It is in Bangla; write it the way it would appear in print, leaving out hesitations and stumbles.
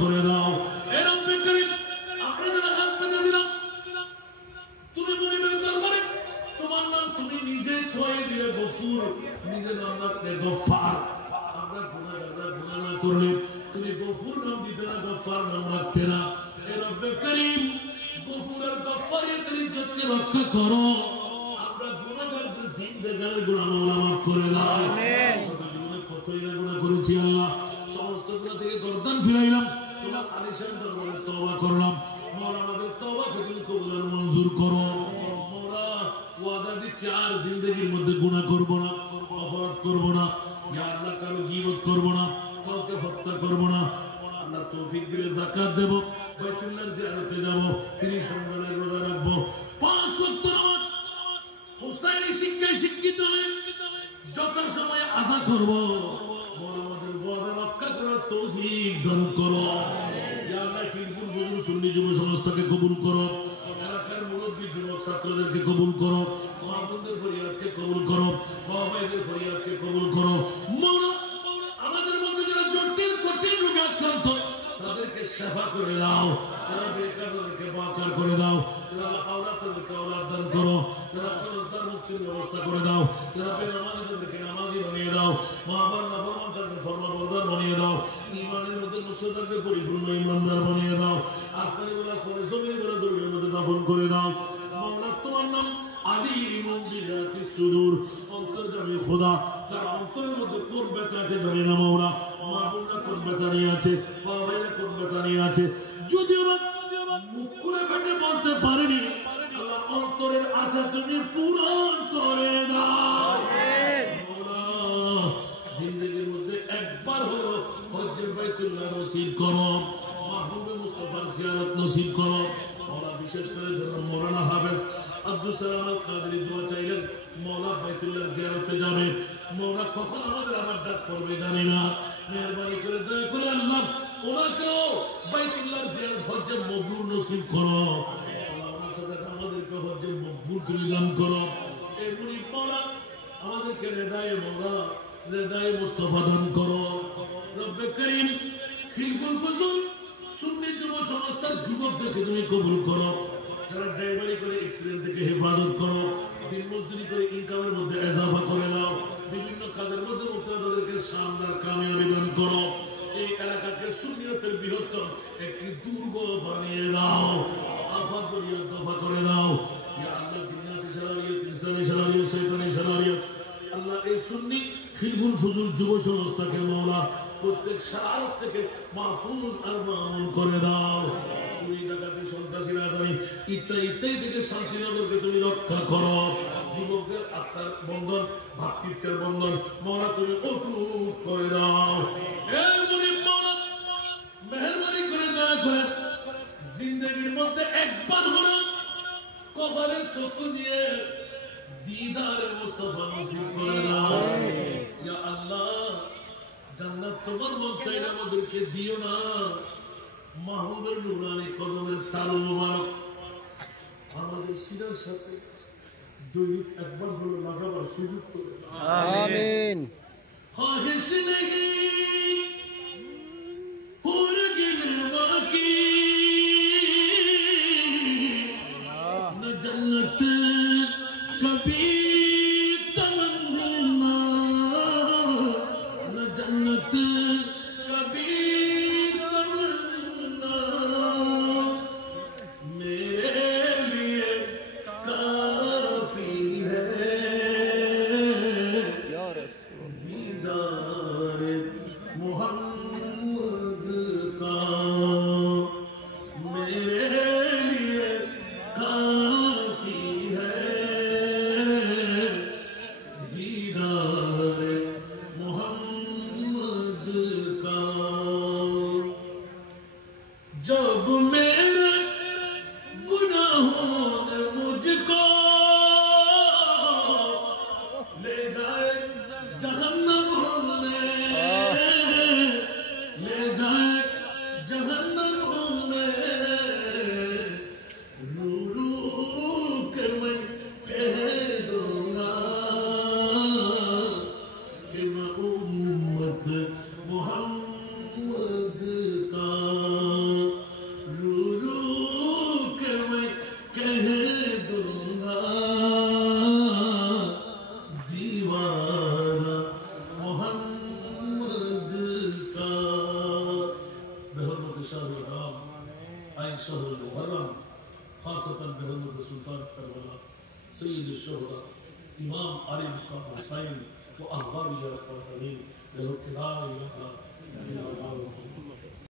করে দাও। এ রব্বে করিম, আমরা যারা হাত পেতে দিলাম, তুমি গরিবের দরবারে তোমার নাম তুমি নিজে থয়ে দিলে গফুর, নিজের নাম রাখলে গফফার। আমরা গুনাহ না করলে তুমি গফুর নাম দিতে না, গফফার নাম রাখতে না। এ রব্বে করিম, গফুর আর গফফারিয়াতের ইজ্জতকে রক্ষা করো। আমরা গুনাহগারদের জিন্দেগানের গুনাহ মাওলা মাফ করে দাও। আমিন। কতই না গুনাহ করেছি আল্লাহ, সমস্ত গুনাহ থেকে গর্দান ফিরাইলাম, তোমার আলিশান দরবারে তওবা করলাম। মাওলা আমাদের তওবাকে তুমি কবুল আর মঞ্জুর করো। মাওলা ওয়াদা দিচ্ছি আর জিন্দেগির মধ্যে গুনাহ করব না, অপরাধ করব না। ইয়া আল্লাহ, কারো গীবত করব না, কাউকে হত্যা করব না। আল্লাহ তৌফিক দিলে যাকাত দেব, বাইতুল্লাহর জিয়ারতে যাব, 30 রমজানের রোজা রাখব, 5 ওয়াক্ত নামাজ হুসাইনি শিক্ষায় শিক্ষিত হয়ে যত সময় আদা করব। আমাদের ওয়াদা রক্ষা করার তৌফিক দান করো। ইয়া আল্লাহ, হিলফুল ফুজুর সুন্নি যুব সংস্থাকে কবুল করো, এলাকার মুরব্বী যুবক ছাত্রদেরকে কবুল করো, মা বোনদের ফরিয়াদকে কবুল করো, বাবা ভাইদের ফরিয়াদকে কবুল করো। মাওলা, আমাদের মধ্যে যারা জটিল কঠিন রোগে আক্রান্ত তাদেরকে সেবা করে দাও, যারা বেকার তাদেরকে বাকার করে দাও, যারা আওলাদ তাদেরকে আওলাদ দান করো, যারা কর্জদার মুক্তির ব্যবস্থা করে দাও, যারা বেনামাজি তাদেরকে নামাজি বানিয়ে দাও, মহাবার নাফরমান তাদেরকে ফরমাবরদার বানিয়ে দাও, ঈমানের মধ্যে মুছে তাদেরকে পরিপূর্ণ ঈমানদার বানিয়ে দাও, আসমানি বলে আসমানি, জমিনে বলে জমিনের মধ্যে দাফন করে দাও। মাওলা, তোমার নাম আলিমুম বিযাতিস সুদূর, অন্তর্যামী খোদা, তার অন্তরের মধ্যে কোন ব্যথা আছে জানি না মাওলা। মা বোনরা কোন ব্যথা নিয়ে আছে, বাবা ভাইরা কোন ব্যথা নিয়ে আছে, যদিও মুখ খুলে ফেটে বলতে পারেনি, আল্লাহ অন্তরের আশা তুমি পূরণ করে দাও। মাওলা, জিন্দেগির মধ্যে একবার হলো হজ্জে বাইতুল্লাহ নসিব করো, মাহবুবে মুস্তাফার জিয়ারত নসিব করো। মাওলা, বিশেষ করে যারা মৌলানা হাফেজ আব্দুল সালাম আল কাদরি দোয়া চাইলেন, মাওলা বাইতুল্লাহর জিয়ারতে যাবে, মাওলা কখন আমাদের আবার ডাক করবে জানি না, মেহেরবানি করে দয়া করে আল্লাহ ওনাকেও বাইতুল্লাহর জিয়ারত হজ্জে মবরুর নসিব করো। ওনার সাথে আমাদেরকে হজ্জে মকবুল তুমি দান করো। এমনি মাওলা আমাদেরকে রেদায়ে মাওলা, রেদায়ে মুস্তাফা দান করো। রব্বে করিম, হিলফুল ফুজুল সুন্নি যুব সংস্থার যুবকদেরকে তুমি কবুল করো, যারা ড্রাইভারি করে অ্যাক্সিডেন্ট থেকে হেফাজত করো, দিন মজদুরি করে ইনকামের মধ্যে এজাফা করে দাও, বিভিন্ন কাজের মধ্যে তাদেরকে শানদার কামিয়াবি দান করো। এই এলাকাকে সুন্নিয়তের বৃহত্তম একটি দুর্গ বানিয়ে দাও, আফাত বলিয়া দফা করে দাও। ইয়া আল্লাহ, জিন্নাতি শালারিয়ত, ইনসানি শালারিয়ত, শয়তানি শালারিয়ত, আল্লাহ এই সুন্নি হিলফুল ফুজুল যুব সংস্থাকে মাওলা প্রত্যেক শারারত থেকে মাহফুজ আর মামুন করে দাও। চুরি ডাকাতি সন্ত্রাসী রাজধানী ইত্যাদি থেকে শান্তিনগরকে তুমি রক্ষা করো। যুবকদের আত্মার বন্ধন, ভাতৃত্বের বন্ধন মাওলা তুমি অটুট করে দাও। এই মুনিব মাওলা, মেহেরবানি করে দয়া করে জিন্দেগির মধ্যে একবার হলো কপালের চক্ষু দিয়ে দিদারে মুস্তাফা নসিব করে দাও। ইয়া আল্লাহ, জান্নাত তোমার মন চাইলে আমাদেরকে দিও না, মাহবুবের নুরানি কদমের তারু মুবারক আমাদের সিরার সাথে দৈনিক একবার হলো লাগাবার সুযোগ করে দাও। আমিন। খাহিশ নেহি হুরগিল বাকি না জন্নত কবি তমন্না, না জন্নত কবি তমন্না, মেরে লিয়ে কাফি दीदार मोहम्मद का मेरे लिए काफी है, दीदार मोहम्मद का। जब मेरे गुनाहों ने मुझको ले जाए जहन्नम में, ले जाए जहन्नम में, रू रू के मैं कह दूंगा कि मैं उम्मत मोहम्मद का। خاصة بحضرة سلطان کربلا سید الشہداء امام علی مقام حسین وأحبابی یا رب العالمین له لا إله إلا الله